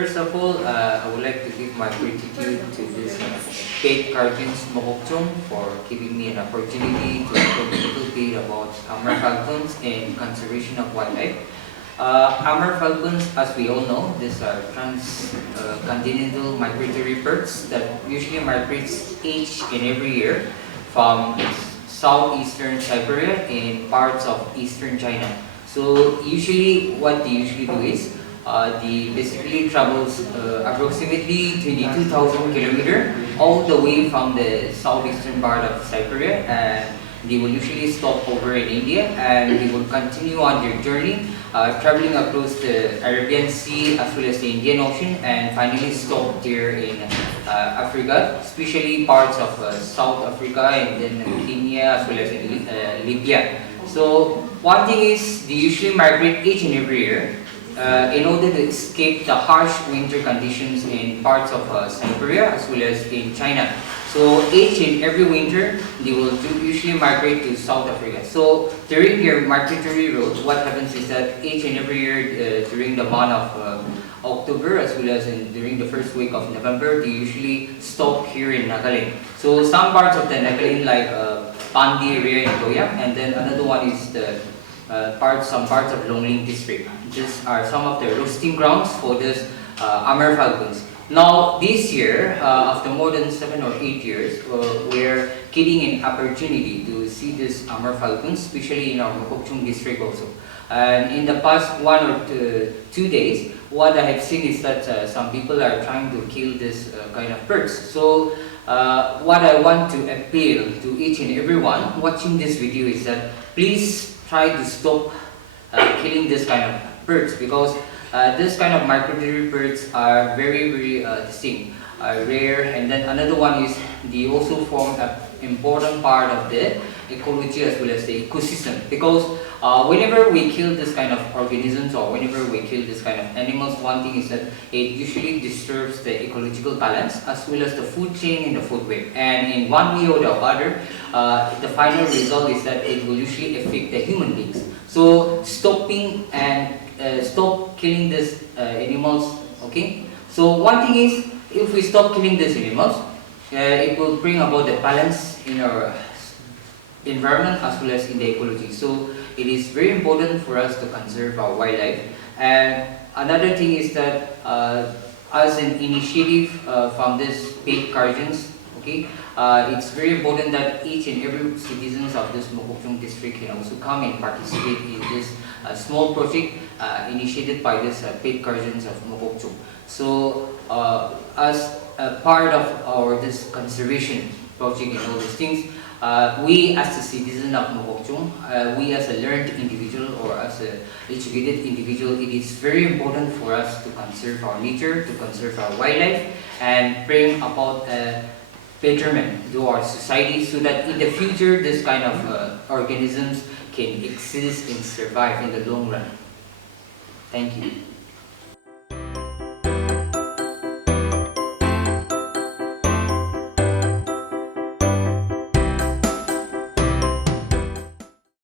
First of all, I would like to give my gratitude to this Pet Guardians Mokokchung for giving me an opportunity to talk a little bit about Amur Falcons and conservation of wildlife. Amur Falcons, as we all know, these are transcontinental migratory birds that usually migrates each and every year from southeastern Siberia and parts of eastern China. So usually what they usually do is they basically travels approximately 22,000 kilometers all the way from the southeastern part of Siberia, and they will usually stop over in India and they will continue on their journey traveling across the Arabian Sea as well as the Indian Ocean, and finally stop there in Africa, especially parts of South Africa and then Kenya as well as in Libya. So one thing is they usually migrate each and every year in order to escape the harsh winter conditions in parts of Siberia as well as in China. So each and every winter, they will usually migrate to South Africa. So during their migratory route, what happens is that each and every year during the month of October as well as during the first week of November, they usually stop here in Nagaland. So some parts of the Nagaland like Pandi area in Toyang, and then another one is the some parts of Longling district. These are some of the roosting grounds for this Amur Falcons. Now this year, after more than 7 or 8 years, we're getting an opportunity to see this Amur Falcons, especially in our Mokokchung district also. And in the past 1 or 2 days, what I have seen is that some people are trying to kill this kind of birds. So what I want to appeal to each and everyone watching this video is that please try to stop killing this kind of birds, because this kind of migratory birds are very distinct, rare, and then another one is they also form an important part of the ecology as well as the ecosystem, because whenever we kill this kind of organisms or whenever we kill this kind of animals, one thing is that it usually disturbs the ecological balance as well as the food chain in the food web, and in one way or the other the final result is that it will usually affect the human beings. So stopping and stop killing these animals, okay? So one thing is, if we stop killing these animals, it will bring about the balance in our environment as well as in the ecology. So it is very important for us to conserve our wildlife. And another thing is that as an initiative from this Pet Guardians, okay, it's very important that each and every citizens of this Mokokchung district can also come and participate in this small project initiated by this Pet Guardians of Mokokchung. So as a part of our this conservation project and all these things, we as a citizen of Mokokchung, we as a learned individual or as an educated individual, it is very important for us to conserve our nature, to conserve our wildlife, and bring about betterment to our society so that in the future this kind of organisms can exist and survive in the long run. Thank you.